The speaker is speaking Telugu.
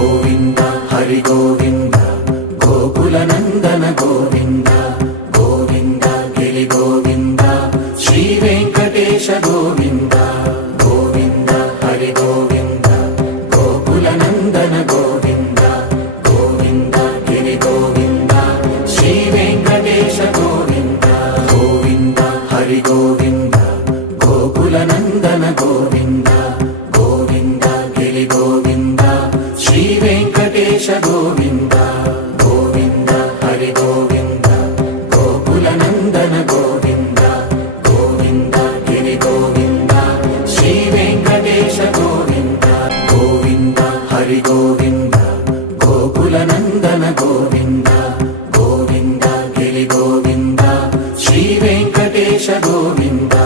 గోవింద హరి గోవింద గోకుల నందన గోవింద గోవింద గిరి గోవింద శ్రీ వెంకటేశ గోవింద గోవింద హరి గోవింద గోకుల నందన గోవింద గోవింద గిరి గోవింద శ్రీ వెంకటేశ గోవింద గోవింద హరి గోవింద గోకుల నందన గోవింద గోవింద గిరి గోవింద శ్రీ వెంకటేశ గోవింద గోవింద హరి గోవింద గోకుల నందన గోవింద గోవింద గిరి గోవింద శ్రీ వెంకటేశ గోవింద గోవింద హరి గోవింద గోకుల నందన గోవింద గోవింద గిరి గోవింద శ్రీ వెంకటేశ గోవింద